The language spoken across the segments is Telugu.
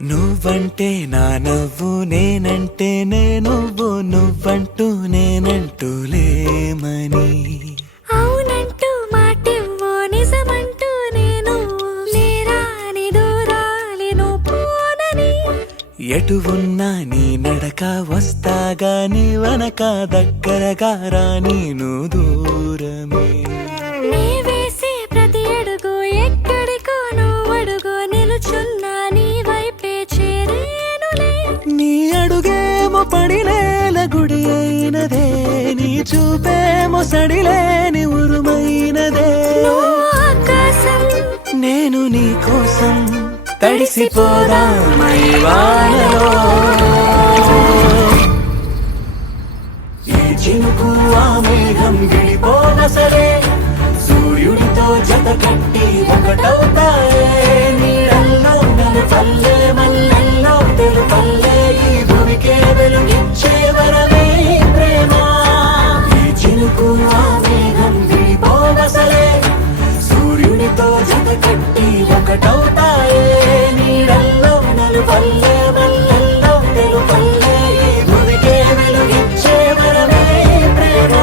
నువ్వంటే నా నవ్వు నేనంటే నువ్వు నువ్వంటూ నేనంటూ లేమని అవునంటూ మాటివ్వు నిజమంటూ నేను నేరాని దూరాలేను పోనని ఎటు ఉన్నా నీ నడక వస్తాగా నీ వనక దగ్గరగా రాని నువ్వు దూరమే నీ వేసే ప్రతి అడుగు ఎక్కడికో నువ్వు అడుగు నిలుచున్నా నీ వైపే చేరేనులే నీ అడుగేమో పడినేల గుడి అయినదే నీ చూపేమో సడిలేని ఉరుమైనదే నువ్వు ఆకాశం నేను నీ కోసం తడిసిపోదామై వానలో ఈ చినుకు ఆ మేఘం విడిపోవసలే సూర్యుడితో జత కట్టి ఒకటవుతాయే నీడల్లో నలుపల్లె మల్లెల్లో తెలుపల్లె ఈ భూమికే వెలుగిచ్చే వరమే ఈ ప్రేమ ఈ చినుకు ఆ మేఘం విడిపోవసలే సూర్యుడితో జత కట్టి ఒకటవుతాయే నీడల్లో నలుపల్లె మల్లెల్లో తెలుపల్లె ఈ భూమికే వెలుగిచ్చే వరమే ఈ ప్రేమ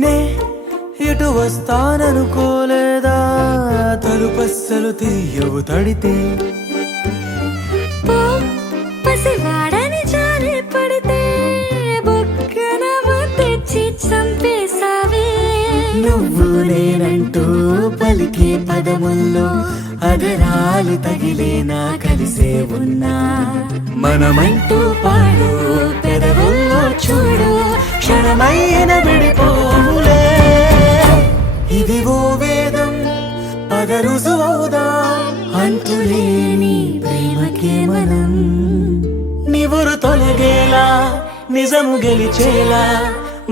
నే ఇటు వస్తాననుకోలేదా తలుపస్సలు తీయవు తడితే పో పసివాడని జారి పడితే బొక్కన తెచ్చి చంపేశావే నువ్వు నేనంటూ పలికే పదముల్లో అదరాలు తగిలేనా కలిసే ఉన్నా మనమంటూ పాడు పెదవుల్లో చూడు క్షణమైన విడిపోవులే ఇది ఓ వేదం పద రుజువవుదా అంతులేని ప్రేమకే మనం నివురు తొలగేలా నిజము గెలిచేలా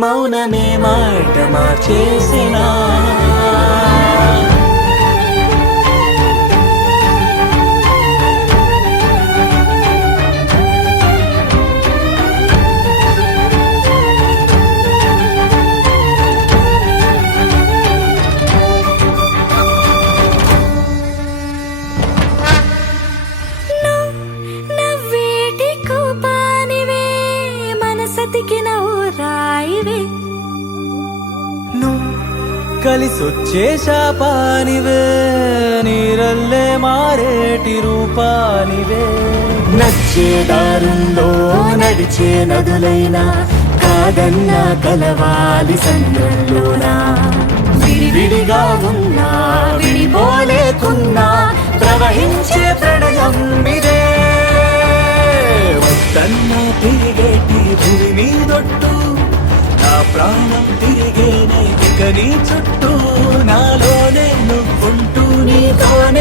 మౌనమే మాట మార్చేసినా నవ్వేటి కోపానివే మనసతికి నవ్వు రాయివే నువ్వు కలిసొచ్చే శాపానివే నీరల్లే మారేటి రూపానివే నచ్చే దారుల్లో నడిచే నదులైనా కాదన్నా కలవాలి సంద్రంలోనా విడివిడిగా ఉన్నా విడిపోలేకున్నా ప్రవహించే ప్రణయం ఇదే వద్దన్నా తిరిగేటి భూమి మీదొట్టు నా ప్రాణం తిరిగేనే ఇక నీ చుట్టూ నాలోనే నువ్వుంటూ నీతోనే